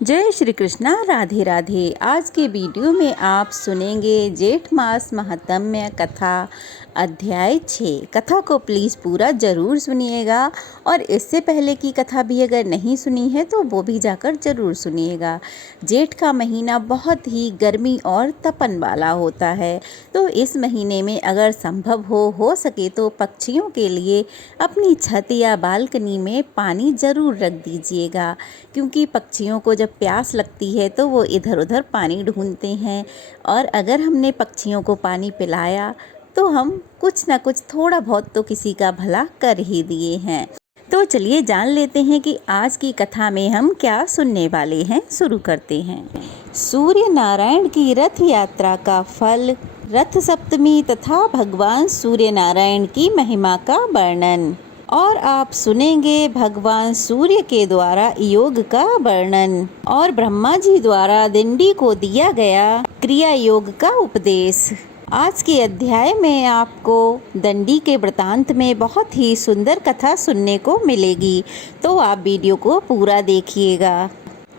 जय श्री कृष्णा, राधे राधे। आज के वीडियो में आप सुनेंगे जेठ मास महात्म्य कथा अध्याय 6। कथा को प्लीज़ पूरा ज़रूर सुनिएगा और इससे पहले की कथा भी अगर नहीं सुनी है तो वो भी जाकर ज़रूर सुनिएगा। जेठ का महीना बहुत ही गर्मी और तपन वाला होता है, तो इस महीने में अगर संभव हो सके तो पक्षियों के लिए अपनी छत या बालकनी में पानी ज़रूर रख दीजिएगा, क्योंकि पक्षियों को जब प्यास लगती है तो वो इधर उधर पानी ढूंढते हैं और अगर हमने पक्षियों को पानी पिलाया तो हम कुछ ना कुछ थोड़ा बहुत तो किसी का भला कर ही दिए हैं। तो चलिए जान लेते हैं कि आज की कथा में हम क्या सुनने वाले हैं। शुरू करते हैं। सूर्य नारायण की रथ यात्रा का फल, रथ सप्तमी तथा भगवान सूर्य नारायण की महिमा का वर्णन। और आप सुनेंगे भगवान सूर्य के द्वारा योग का वर्णन और ब्रह्मा जी द्वारा दिंडी को दिया गया क्रिया योग का उपदेश। आज के अध्याय में आपको दंडी के वृतांत में बहुत ही सुंदर कथा सुनने को मिलेगी, तो आप वीडियो को पूरा देखिएगा।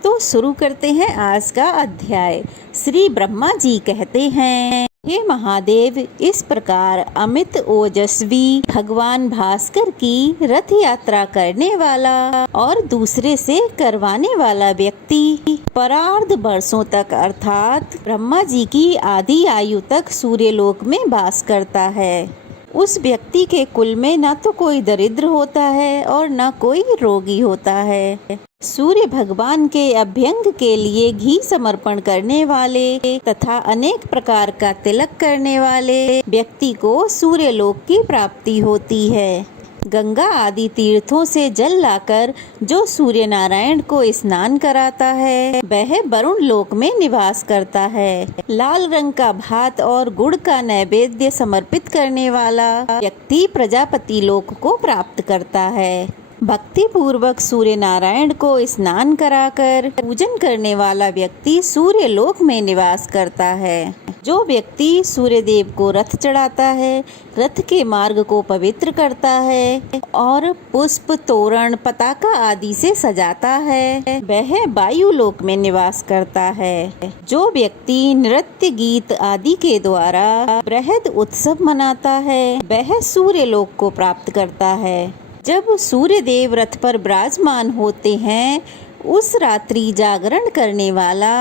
तो शुरू करते हैं आज का अध्याय। श्री ब्रह्मा जी कहते हैं, हे महादेव, इस प्रकार अमित ओजस्वी भगवान भास्कर की रथ यात्रा करने वाला और दूसरे से करवाने वाला व्यक्ति परार्ध वर्षों तक अर्थात ब्रह्मा जी की आधी आयु तक सूर्यलोक में वास करता है। उस व्यक्ति के कुल में न तो कोई दरिद्र होता है और न कोई रोगी होता है। सूर्य भगवान के अभ्यंग के लिए घी समर्पण करने वाले तथा अनेक प्रकार का तिलक करने वाले व्यक्ति को सूर्यलोक की प्राप्ति होती है। गंगा आदि तीर्थों से जल लाकर जो सूर्य नारायण को स्नान कराता है वह वरुण लोक में निवास करता है। लाल रंग का भात और गुड़ का नैवेद्य समर्पित करने वाला व्यक्ति प्रजापति लोक को प्राप्त करता है। भक्ति पूर्वक सूर्य नारायण को स्नान कराकर पूजन करने वाला व्यक्ति सूर्य लोक में निवास करता है। जो व्यक्ति सूर्य देव को रथ चढ़ाता है, रथ के मार्ग को पवित्र करता है और पुष्प, तोरण, पताका आदि से सजाता है, वह वायु लोक में निवास करता है। जो व्यक्ति नृत्य, गीत आदि के द्वारा बृहद उत्सव मनाता है वह सूर्य लोक को प्राप्त करता है। जब सूर्य देव रथ पर विराजमान होते हैं, उस रात्रि जागरण करने वाला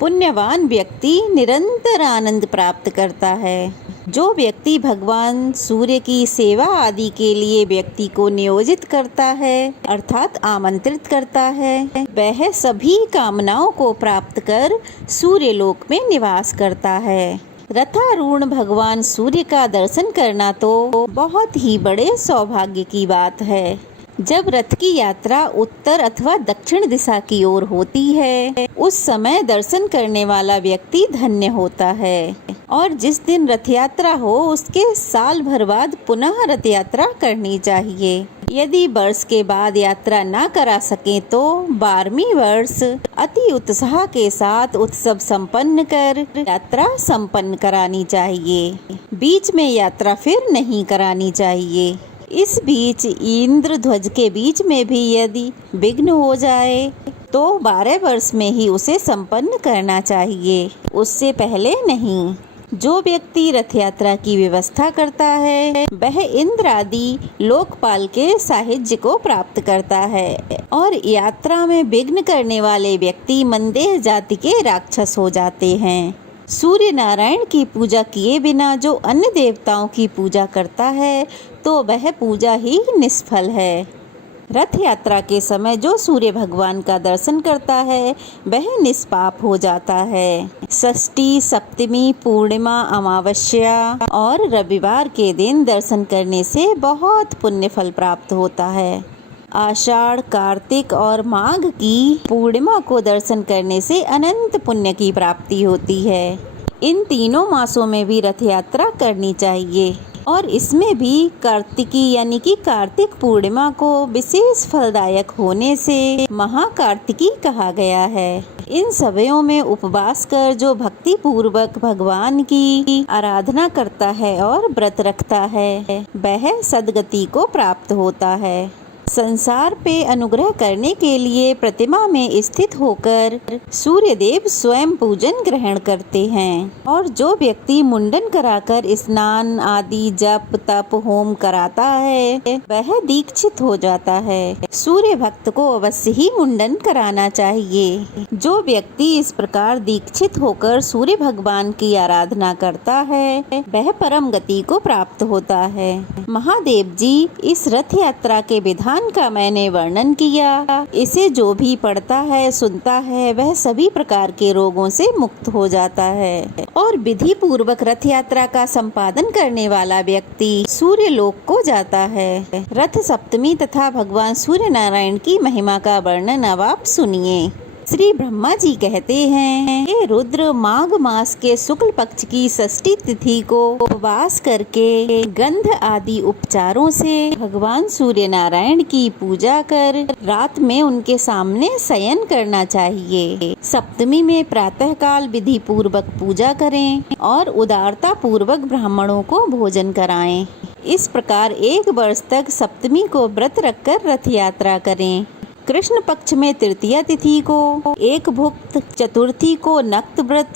पुण्यवान व्यक्ति निरंतर आनंद प्राप्त करता है। जो व्यक्ति भगवान सूर्य की सेवा आदि के लिए व्यक्ति को नियोजित करता है अर्थात आमंत्रित करता है, वह सभी कामनाओं को प्राप्त कर सूर्य लोक में निवास करता है। रथारूढ़ भगवान सूर्य का दर्शन करना तो बहुत ही बड़े सौभाग्य की बात है। जब रथ की यात्रा उत्तर अथवा दक्षिण दिशा की ओर होती है, उस समय दर्शन करने वाला व्यक्ति धन्य होता है। और जिस दिन रथ यात्रा हो उसके साल भर बाद पुनः रथ यात्रा करनी चाहिए। यदि वर्ष के बाद यात्रा न करा सके तो 12वीं वर्ष अति उत्साह के साथ उत्सव संपन्न कर यात्रा संपन्न करानी चाहिए। बीच में यात्रा फिर नहीं करानी चाहिए। इस बीच इंद्र ध्वज के बीच में भी यदि विघ्न हो जाए तो 12 वर्ष में ही उसे संपन्न करना चाहिए, उससे पहले नहीं। जो व्यक्ति रथ यात्रा की व्यवस्था करता है वह इंद्र आदि लोकपाल के साहित्य को प्राप्त करता है और यात्रा में विघ्न करने वाले व्यक्ति मंदेह जाति के राक्षस हो जाते हैं। सूर्य नारायण की पूजा किए बिना जो अन्य देवताओं की पूजा करता है तो वह पूजा ही निष्फल है। रथ यात्रा के समय जो सूर्य भगवान का दर्शन करता है वह निष्पाप हो जाता है। षष्ठी, सप्तमी, पूर्णिमा, अमावस्या और रविवार के दिन दर्शन करने से बहुत पुण्य फल प्राप्त होता है। आषाढ़, कार्तिक और माघ की पूर्णिमा को दर्शन करने से अनंत पुण्य की प्राप्ति होती है। इन तीनों मासों में भी रथ यात्रा करनी चाहिए और इसमें भी कार्तिकी यानी कि कार्तिक पूर्णिमा को विशेष फलदायक होने से महाकार्तिकी कहा गया है। इन समयों में उपवास कर जो भक्ति पूर्वक भगवान की आराधना करता है और व्रत रखता है वह सद्गति को प्राप्त होता है। संसार पे अनुग्रह करने के लिए प्रतिमा में स्थित होकर सूर्यदेव स्वयं पूजन ग्रहण करते हैं। और जो व्यक्ति मुंडन कराकर स्नान आदि जप तप होम कराता है वह दीक्षित हो जाता है। सूर्य भक्त को अवश्य ही मुंडन कराना चाहिए। जो व्यक्ति इस प्रकार दीक्षित होकर सूर्य भगवान की आराधना करता है वह परम गति को प्राप्त होता है। महादेव जी, इस रथ यात्रा के विधान का मैंने वर्णन किया। इसे जो भी पढ़ता है सुनता है वह सभी प्रकार के रोगों से मुक्त हो जाता है। और विधि पूर्वक रथ यात्रा का संपादन करने वाला व्यक्ति सूर्य लोक को जाता है। रथ सप्तमी तथा भगवान सूर्य नारायण की महिमा का वर्णन अब आप सुनिए। श्री ब्रह्मा जी कहते हैं, हे रुद्र, माघ मास के शुक्ल पक्ष की षष्ठी तिथि को उपवास करके गंध आदि उपचारों से भगवान सूर्य नारायण की पूजा कर रात में उनके सामने शयन करना चाहिए। सप्तमी में प्रातः काल विधि पूर्वक पूजा करें और उदारता पूर्वक ब्राह्मणों को भोजन कराएं। इस प्रकार 1 वर्ष तक सप्तमी को व्रत रखकर रथ यात्रा करें। कृष्ण पक्ष में तृतीया तिथि को एक भुक्त, चतुर्थी को नक्त व्रत,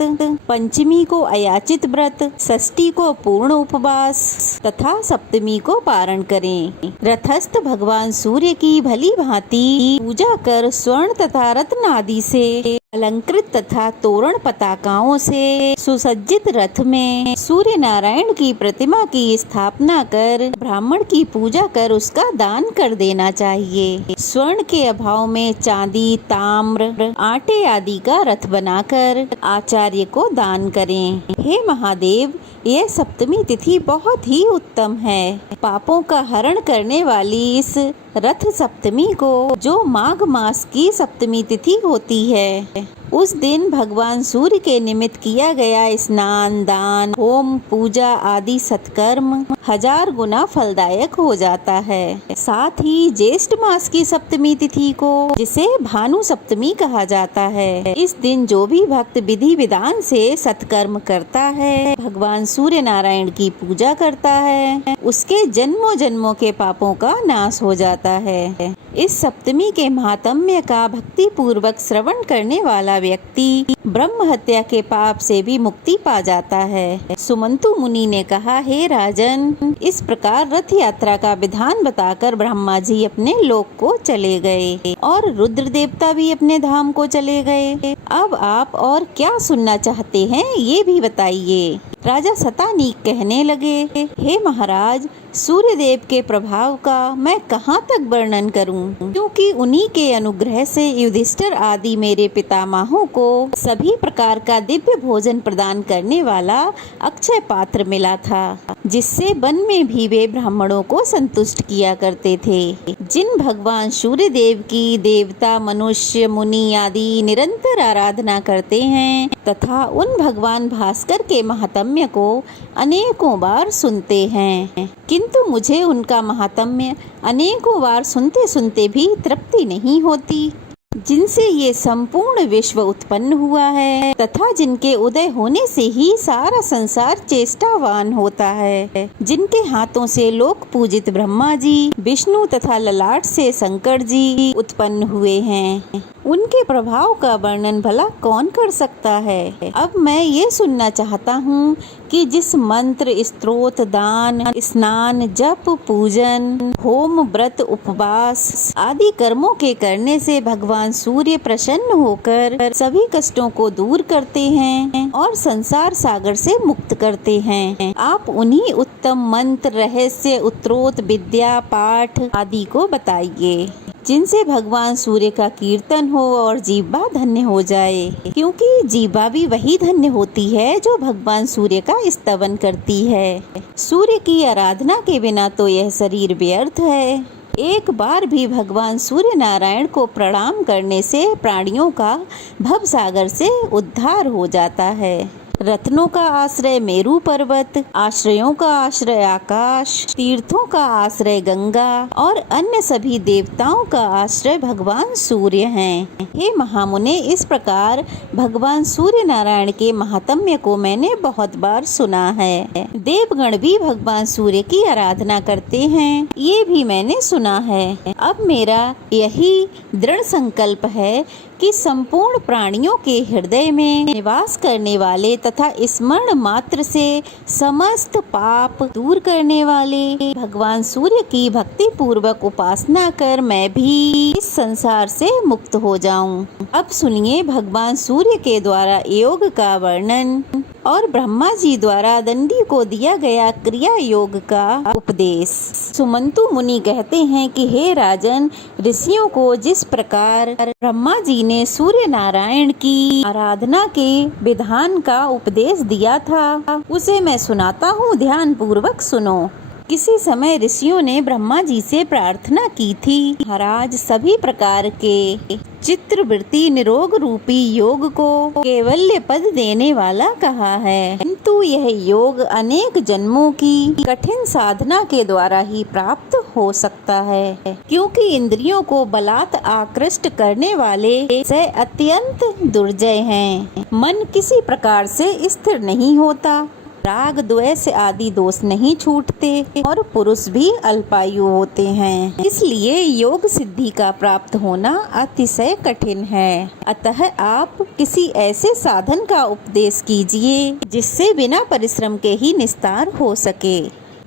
पंचमी को अयाचित व्रत, षष्ठी को पूर्ण उपवास तथा सप्तमी को पारण करें। रथस्थ भगवान सूर्य की भली भांति पूजा कर स्वर्ण तथा रत्न आदि से अलंकृत तथा तोरण पताकाओं से सुसज्जित रथ में सूर्य नारायण की प्रतिमा की स्थापना कर ब्राह्मण की पूजा कर उसका दान कर देना चाहिए। स्वर्ण के अभाव में चांदी, ताम्र, आटे आदि का रथ बनाकर आचार्य को दान करें। हे महादेव, यह सप्तमी तिथि बहुत ही उत्तम है। पापों का हरण करने वाली इस रथ सप्तमी को, जो माघ मास की सप्तमी तिथि होती है, उस दिन भगवान सूर्य के निमित्त किया गया स्नान, दान, होम, पूजा आदि सत्कर्म 1000 गुना फलदायक हो जाता है। साथ ही ज्येष्ठ मास की सप्तमी तिथि को, जिसे भानु सप्तमी कहा जाता है, इस दिन जो भी भक्त विधि विधान से सत्कर्म करता है, भगवान सूर्य नारायण की पूजा करता है, उसके जन्मों जन्मों के पापों का नाश हो जाता है। इस सप्तमी के महात्म्य का भक्ति पूर्वक श्रवण करने वाला व्यक्ति ब्रह्म हत्या के पाप से भी मुक्ति पा जाता है। सुमंतु मुनि ने कहा, हे राजन, इस प्रकार रथ यात्रा का विधान बताकर ब्रह्मा जी अपने लोक को चले गए और रुद्र देवता भी अपने धाम को चले गए। अब आप और क्या सुनना चाहते हैं ये भी बताइए। राजा शतानीक कहने लगे, हे महाराज, सूर्य देव के प्रभाव का मैं कहाँ तक वर्णन करूं, क्योंकि उन्हीं के अनुग्रह से युधिष्ठिर आदि मेरे पितामहों को सभी प्रकार का दिव्य भोजन प्रदान करने वाला अक्षय पात्र मिला था, जिससे वन में भी वे ब्राह्मणों को संतुष्ट किया करते थे। जिन भगवान सूर्य देव की देवता, मनुष्य, मुनि आदि निरंतर आराधना करते हैं तथा उन भगवान भास्कर के महात्म्य को अनेकों बार सुनते हैं, किंतु मुझे उनका महात्म्य अनेकों बार सुनते सुनते भी तृप्ति नहीं होती। जिनसे ये संपूर्ण विश्व उत्पन्न हुआ है तथा जिनके उदय होने से ही सारा संसार चेष्टावान होता है, जिनके हाथों से लोक पूजित ब्रह्मा जी, विष्णु तथा ललाट से शंकर जी उत्पन्न हुए हैं, उनके प्रभाव का वर्णन भला कौन कर सकता है। अब मैं ये सुनना चाहता हूँ कि जिस मंत्र, स्तोत्र, दान, स्नान, जप, पूजन, होम, व्रत, उपवास आदि कर्मों के करने से भगवान सूर्य प्रसन्न होकर सभी कष्टों को दूर करते हैं और संसार सागर से मुक्त करते हैं, आप उन्हीं उत्तम मंत्र, रहस्य, उत्तरोत, विद्या, पाठ आदि को बताइए, जिनसे भगवान सूर्य का कीर्तन हो और जीवा धन्य हो जाए, क्योंकि जीवा भी वही धन्य होती है जो भगवान सूर्य का स्तवन करती है। सूर्य की आराधना के बिना तो यह शरीर व्यर्थ है। एक बार भी भगवान सूर्य नारायण को प्रणाम करने से प्राणियों का भवसागर से उद्धार हो जाता है। रत्नों का आश्रय मेरू पर्वत, आश्रयों का आश्रय आकाश, तीर्थों का आश्रय गंगा और अन्य सभी देवताओं का आश्रय भगवान सूर्य हैं। हे महामुने, इस प्रकार भगवान सूर्य नारायण के महात्म्य को मैंने बहुत बार सुना है। देवगण भी भगवान सूर्य की आराधना करते हैं, ये भी मैंने सुना है। अब मेरा यही दृढ़ संकल्प है कि संपूर्ण प्राणियों के हृदय में निवास करने वाले तथा स्मरण मात्र से समस्त पाप दूर करने वाले भगवान सूर्य की भक्ति पूर्वक उपासना कर मैं भी इस संसार से मुक्त हो जाऊं। अब सुनिए भगवान सूर्य के द्वारा योग का वर्णन और ब्रह्मा जी द्वारा दंडी को दिया गया क्रिया योग का उपदेश। सुमंतु मुनि कहते हैं कि हे राजन, ऋषियों को जिस प्रकार ब्रह्मा जी ने सूर्य नारायण की आराधना के विधान का उपदेश दिया था, उसे मैं सुनाता हूँ, ध्यान पूर्वक सुनो। किसी समय ऋषियों ने ब्रह्मा जी से प्रार्थना की थी, महाराज, सभी प्रकार के चित्रवृत्ति निरोग रूपी योग को कैवल्य पद देने वाला कहा है, किंतु यह योग अनेक जन्मों की कठिन साधना के द्वारा ही प्राप्त हो सकता है, क्योंकि इंद्रियों को बलात् आकृष्ट करने वाले से अत्यंत दुर्जय हैं। मन किसी प्रकार से स्थिर नहीं होता, राग द्वेष आदि दोष नहीं छूटते और पुरुष भी अल्पायु होते हैं। इसलिए योग सिद्धि का प्राप्त होना अतिशय कठिन है। अतः आप किसी ऐसे साधन का उपदेश कीजिए जिससे बिना परिश्रम के ही निस्तार हो सके।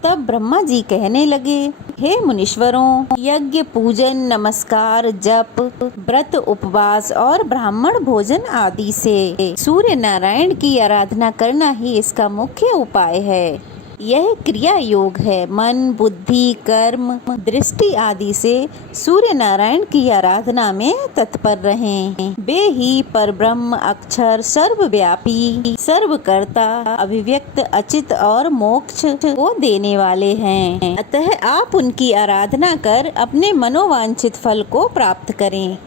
तब ब्रह्मा जी कहने लगे, हे मुनीश्वरों, यज्ञ, पूजन, नमस्कार, जप, व्रत, उपवास और ब्राह्मण भोजन आदि से सूर्य नारायण की आराधना करना ही इसका मुख्य उपाय है। यह क्रिया योग है। मन, बुद्धि, कर्म, दृष्टि आदि से सूर्य नारायण की आराधना में तत्पर रहें। वे ही परब्रह्म, अक्षर, सर्वव्यापी, सर्वकर्ता, अभिव्यक्त, अचित और मोक्ष को देने वाले हैं। अतः आप उनकी आराधना कर अपने मनोवांछित फल को प्राप्त करें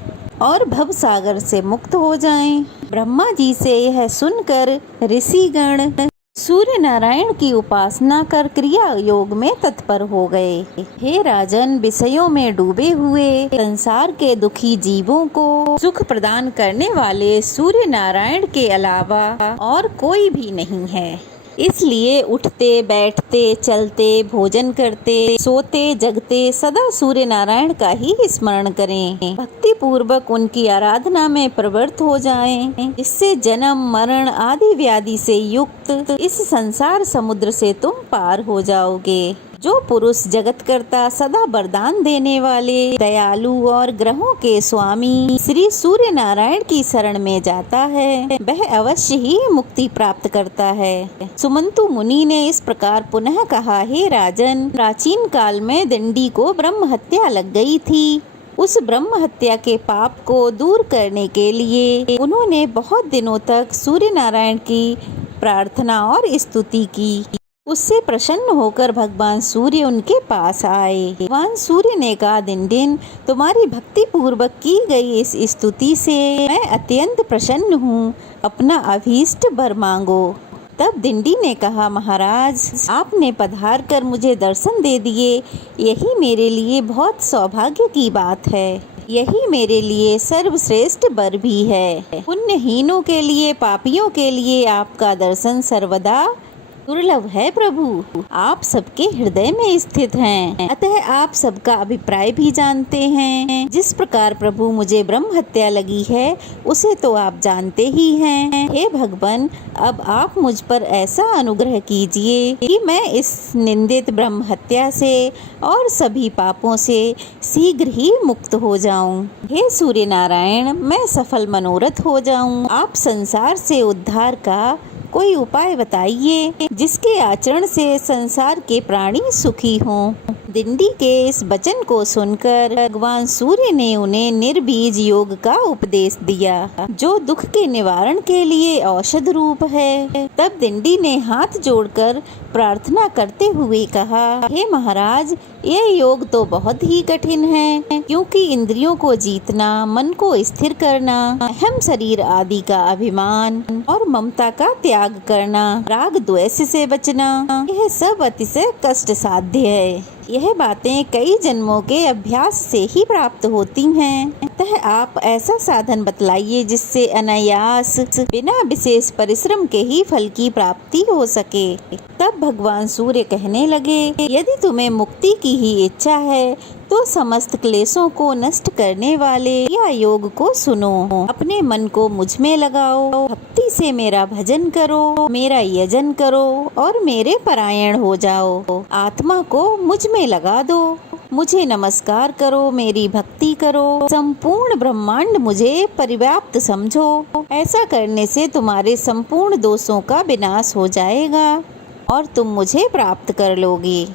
और भव सागर से मुक्त हो जाएं। ब्रह्मा जी से यह सुनकर ऋषिगण सूर्य नारायण की उपासना कर क्रिया योग में तत्पर हो गए। हे राजन, विषयों में डूबे हुए संसार के दुखी जीवों को सुख प्रदान करने वाले सूर्य नारायण के अलावा और कोई भी नहीं है। इसलिए उठते, बैठते, चलते, भोजन करते, सोते, जगते सदा सूर्य नारायण का ही स्मरण करें। भक्ति पूर्वक उनकी आराधना में प्रवृत्त हो जाएं, जिससे जन्म, मरण आदि व्याधि से युक्त इस संसार समुद्र से तुम पार हो जाओगे। जो पुरुष जगत करता, सदा वरदान देने वाले, दयालु और ग्रहों के स्वामी श्री सूर्य नारायण की शरण में जाता है, वह अवश्य ही मुक्ति प्राप्त करता है। सुमंतु मुनि ने इस प्रकार पुनः कहा, हे राजन, प्राचीन काल में दंडी को ब्रह्म हत्या लग गई थी। उस ब्रह्म हत्या के पाप को दूर करने के लिए उन्होंने बहुत दिनों तक सूर्य नारायण की प्रार्थना और स्तुति की। उससे प्रसन्न होकर भगवान सूर्य उनके पास आए। भगवान सूर्य ने कहा, दिन तुम्हारी भक्ति पूर्वक की गई इस स्तुति से मैं अत्यंत प्रसन्न हूँ, अपना अभीष्ट वर मांगो। तब दिंडी ने कहा, महाराज, आपने पधार कर मुझे दर्शन दे दिए, यही मेरे लिए बहुत सौभाग्य की बात है। यही मेरे लिए सर्वश्रेष्ठ वर भी है। पुण्यहीनों के लिए, पापियों के लिए आपका दर्शन सर्वदा दुर्लभ है। प्रभु, आप सबके हृदय में स्थित हैं, अतः आप सबका अभिप्राय भी जानते हैं। जिस प्रकार प्रभु मुझे ब्रह्म हत्या लगी है, उसे तो आप जानते ही हैं। हे भगवान, अब आप मुझ पर ऐसा अनुग्रह कीजिए कि मैं इस निंदित ब्रह्म हत्या से और सभी पापों से शीघ्र ही मुक्त हो जाऊं। हे सूर्य नारायण, मैं सफल मनोरथ हो जाऊं। आप संसार से उद्धार का कोई उपाय बताइए, जिसके आचरण से संसार के प्राणी सुखी हों। दिंडी के इस वचन को सुनकर भगवान सूर्य ने उन्हें निर्बीज योग का उपदेश दिया, जो दुख के निवारण के लिए औषध रूप है। तब दिंडी ने हाथ जोड़कर प्रार्थना करते हुए कहा, हे महाराज, यह योग तो बहुत ही कठिन है, क्योंकि इंद्रियों को जीतना, मन को स्थिर करना, अहम शरीर आदि का अभिमान और ममता का त्याग करना, राग द्वेष से बचना, यह सब अतिशय कष्ट साध्य है। यह बातें कई जन्मों के अभ्यास से ही प्राप्त होती हैं। अतः आप ऐसा साधन बतलाइए जिससे अनायास बिना विशेष परिश्रम के ही फल की प्राप्ति हो सके। तब भगवान सूर्य कहने लगे, यदि तुम्हें मुक्ति की ही इच्छा है तो समस्त क्लेशों को नष्ट करने वाले या योग को सुनो। अपने मन को मुझ में लगाओ, भक्ति से मेरा भजन करो, मेरा यजन करो और मेरे परायण हो जाओ। आत्मा को मुझ में लगा दो, मुझे नमस्कार करो, मेरी भक्ति करो, संपूर्ण ब्रह्मांड मुझे परिव्याप्त समझो। ऐसा करने से तुम्हारे संपूर्ण दोषों का विनाश हो जाएगा और तुम मुझे प्राप्त कर लोगे।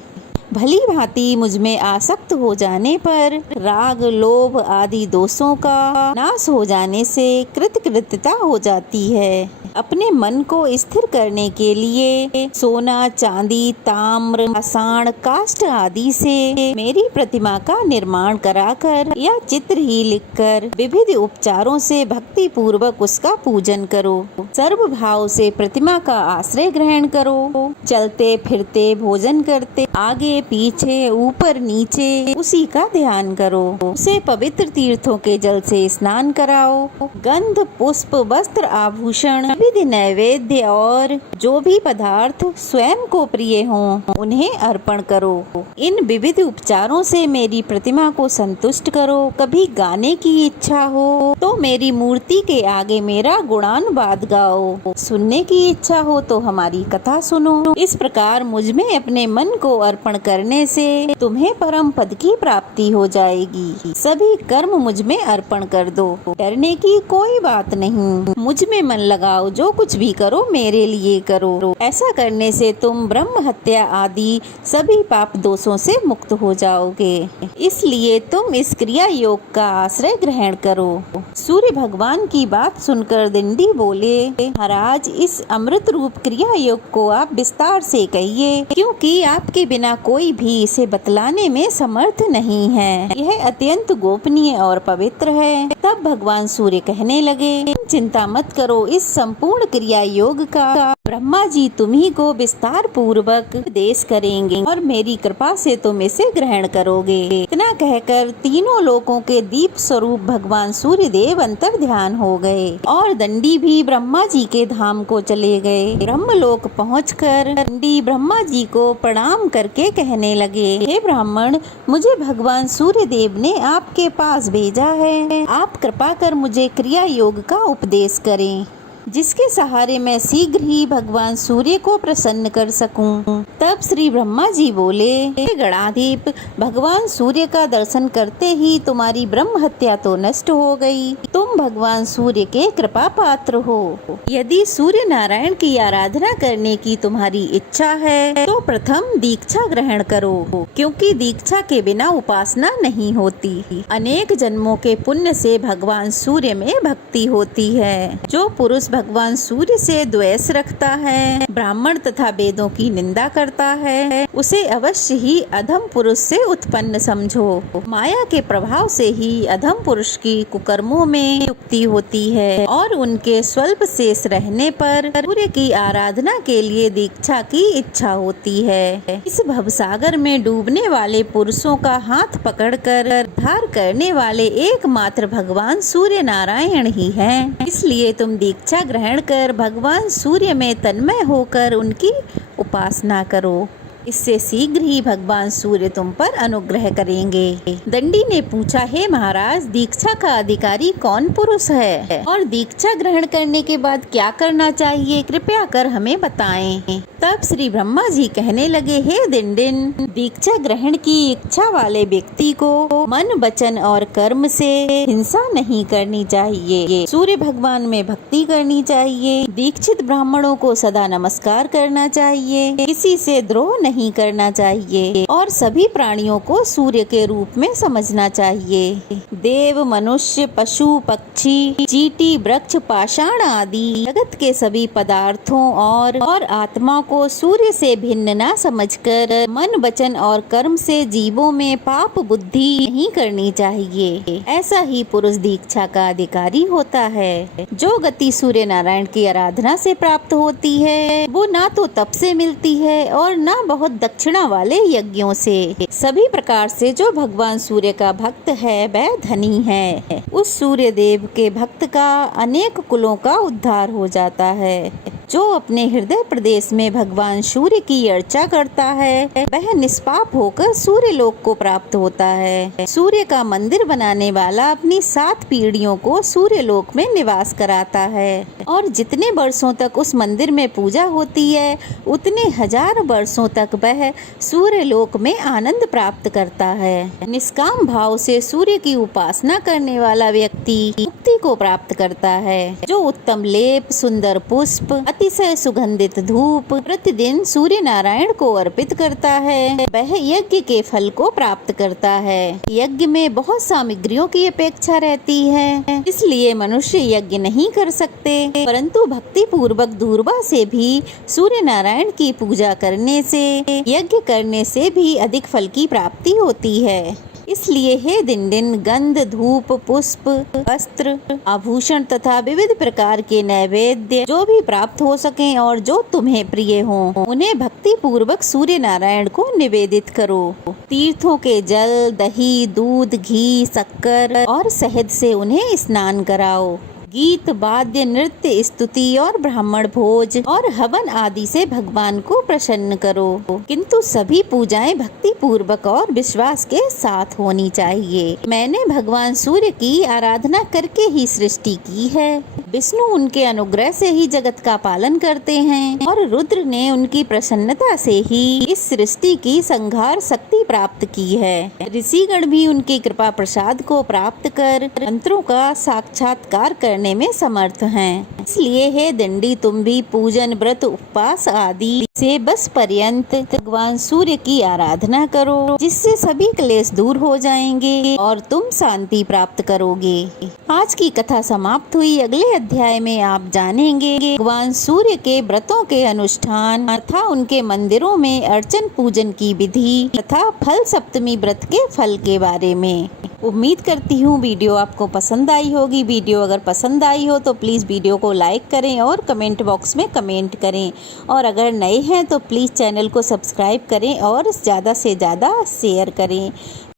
भली भांति मुझ में आसक्त हो जाने पर राग, लोभ आदि दोषों का नाश हो जाने से कृतकृत्यता हो जाती है। अपने मन को स्थिर करने के लिए सोना, चांदी, ताम्र, पाषाण, काष्ठ आदि से मेरी प्रतिमा का निर्माण कराकर या चित्र ही लिखकर विविध उपचारों से भक्ति पूर्वक उसका पूजन करो। सर्व भाव से प्रतिमा का आश्रय ग्रहण करो। चलते फिरते, भोजन करते, आगे पीछे, ऊपर नीचे उसी का ध्यान करो। उसे पवित्र तीर्थों के जल से स्नान कराओ। गंध, पुष्प, वस्त्र, आभूषण, विधि, नैवेद्य और जो भी पदार्थ स्वयं को प्रिय हों उन्हें अर्पण करो। इन विविध उपचारों से मेरी प्रतिमा को संतुष्ट करो। कभी गाने की इच्छा हो तो मेरी मूर्ति के आगे मेरा गुणानुवाद गाओ। सुनने की इच्छा हो तो हमारी कथा सुनो। इस प्रकार मुझ में अपने मन को अर्पण करने से तुम्हें परम पद की प्राप्ति हो जाएगी। सभी कर्म मुझ में अर्पण कर दो। डरने की कोई बात नहीं। मुझ में मन लगाओ, जो कुछ भी करो मेरे लिए करो। ऐसा करने से तुम ब्रह्म हत्या आदि सभी पाप दोषों से मुक्त हो जाओगे। इसलिए तुम इस क्रिया योग का आश्रय ग्रहण करो। सूर्य भगवान की बात सुनकर दिंडी बोले, महाराज, इस अमृत रूप क्रिया योग को आप विस्तार से कहिए, क्योंकि आपके बिना कोई भी इसे बतलाने में समर्थ नहीं है। यह अत्यंत गोपनीय और पवित्र है। तब भगवान सूर्य कहने लगे, चिंता मत करो, इस संपूर्ण क्रिया योग का ब्रह्मा जी तुम्ही को विस्तार पूर्वक उपदेश करेंगे और मेरी कृपा से तुम इसे ग्रहण करोगे। इतना कहकर तीनों लोकों के दीप स्वरूप भगवान सूर्य देव अंतर ध्यान हो गए और दंडी भी ब्रह्मा जी के धाम को चले गए। ब्रह्मलोक पहुंचकर दंडी ब्रह्मा जी को प्रणाम करके कहने लगे, हे ब्राह्मण, मुझे भगवान सूर्य देव ने आपके पास भेजा है। आप कृपा कर मुझे क्रिया योग का उपदेश करें, जिसके सहारे मैं शीघ्र ही भगवान सूर्य को प्रसन्न कर सकूं। तब श्री ब्रह्मा जी बोले, हे गणाधीप, भगवान सूर्य का दर्शन करते ही तुम्हारी ब्रह्म हत्या तो नष्ट हो गई। तुम भगवान सूर्य के कृपा पात्र हो। यदि सूर्य नारायण की आराधना करने की तुम्हारी इच्छा है तो प्रथम दीक्षा ग्रहण करो, क्योंकि दीक्षा के बिना उपासना नहीं होती। अनेक जन्मों के पुण्य से भगवान सूर्य में भक्ति होती है। जो पुरुष भगवान सूर्य से द्वेष रखता है, ब्राह्मण तथा वेदों की निंदा करता है, उसे अवश्य ही अधम पुरुष से उत्पन्न समझो। माया के प्रभाव से ही अधम पुरुष की कुकर्मों में युक्ति होती है और उनके स्वल्प शेष रहने पर सूर्य की आराधना के लिए दीक्षा की इच्छा होती है। इस भवसागर में डूबने वाले पुरुषों का हाथ पकड़कर उद्धार करने वाले एकमात्र भगवान सूर्य नारायण ही हैं। इसलिए तुम दीक्षा ग्रहण कर भगवान सूर्य में तन्मय होकर उनकी उपासना करो। इससे शीघ्र ही भगवान सूर्य तुम पर अनुग्रह करेंगे। दंडी ने पूछा, हे महाराज, दीक्षा का अधिकारी कौन पुरुष है और दीक्षा ग्रहण करने के बाद क्या करना चाहिए, कृपया कर हमें बताएं। तब श्री ब्रह्मा जी कहने लगे, हे दिंडिन, दीक्षा ग्रहण की इच्छा वाले व्यक्ति को मन, वचन और कर्म से हिंसा नहीं करनी चाहिए। सूर्य भगवान में भक्ति करनी चाहिए। दीक्षित ब्राह्मणों को सदा नमस्कार करना चाहिए। किसी से द्रोह नहीं करना चाहिए और सभी प्राणियों को सूर्य के रूप में समझना चाहिए। देव, मनुष्य, पशु, पक्षी, चींटी, वृक्ष, पाषाण आदि जगत के सभी पदार्थों और आत्मा को सूर्य से भिन्न न समझकर मन, वचन और कर्म से जीवों में पाप बुद्धि नहीं करनी चाहिए। ऐसा ही पुरुष दीक्षा का अधिकारी होता है। जो गति सूर्य नारायण की आराधना से प्राप्त होती है वो ना तो तप से मिलती है और ना बहुत दक्षिणा वाले यज्ञों से। सभी प्रकार से जो भगवान सूर्य का भक्त है वह धनी है। उस सूर्य देव के भक्त का अनेक कुलों का उद्धार हो जाता है। जो अपने हृदय प्रदेश में भगवान सूर्य की अर्चा करता है वह निष्पाप होकर सूर्य लोक को प्राप्त होता है। सूर्य का मंदिर बनाने वाला अपनी 7 पीढ़ियों को सूर्य लोक में निवास कराता है और जितने वर्षों तक उस मंदिर में पूजा होती है उतने 1000 वर्षों तक वह सूर्य लोक में आनंद प्राप्त करता है। निष्काम भाव से सूर्य की उपासना करने वाला व्यक्ति मुक्ति को प्राप्त करता है। जो उत्तम लेप, सुंदर पुष्प, अतिशय सुगंधित धूप प्रतिदिन सूर्य नारायण को अर्पित करता है वह यज्ञ के फल को प्राप्त करता है। यज्ञ में बहुत सामग्रियों की अपेक्षा रहती है, इसलिए मनुष्य यज्ञ नहीं कर सकते, परंतु भक्ति पूर्वक दूरबा से भी सूर्य नारायण की पूजा करने से, यज्ञ करने से भी अधिक फल की प्राप्ति होती है। इसलिए हे दिन दिन गंध, धूप, पुष्प, वस्त्र, आभूषण तथा विविध प्रकार के नैवेद्य जो भी प्राप्त हो सके और जो तुम्हें प्रिय हो उन्हें भक्ति पूर्वक सूर्य नारायण को निवेदित करो। तीर्थों के जल, दही, दूध, घी, शक्कर और शहद से उन्हें स्नान कराओ। गीत, वाद्य, नृत्य, स्तुति और ब्राह्मण भोज और हवन आदि से भगवान को प्रसन्न करो, किंतु सभी पूजाएं भक्ति पूर्वक और विश्वास के साथ होनी चाहिए। मैंने भगवान सूर्य की आराधना करके ही सृष्टि की है। विष्णु उनके अनुग्रह से ही जगत का पालन करते हैं और रुद्र ने उनकी प्रसन्नता से ही इस सृष्टि की संहार शक्ति प्राप्त की है। ऋषिगण भी उनकी कृपा प्रसाद को प्राप्त कर मंत्रों का साक्षात्कार करने में समर्थ हैं। इसलिए हे दंडी, तुम भी पूजन, व्रत, उपवास आदि से बस पर्यंत भगवान सूर्य की आराधना करो, जिससे सभी क्लेश दूर हो जाएंगे और तुम शांति प्राप्त करोगे। आज की कथा समाप्त हुई। अगले अध्याय में आप जानेंगे भगवान सूर्य के व्रतों के अनुष्ठान तथा उनके मंदिरों में अर्चन पूजन की विधि तथा फल सप्तमी व्रत के फल के बारे में। उम्मीद करती हूँ वीडियो आपको पसंद आई होगी। वीडियो अगर पसंद आई हो तो प्लीज़ वीडियो को लाइक करें और कमेंट बॉक्स में कमेंट करें, और अगर नए हैं तो प्लीज़ चैनल को सब्सक्राइब करें और ज़्यादा से ज़्यादा शेयर करें।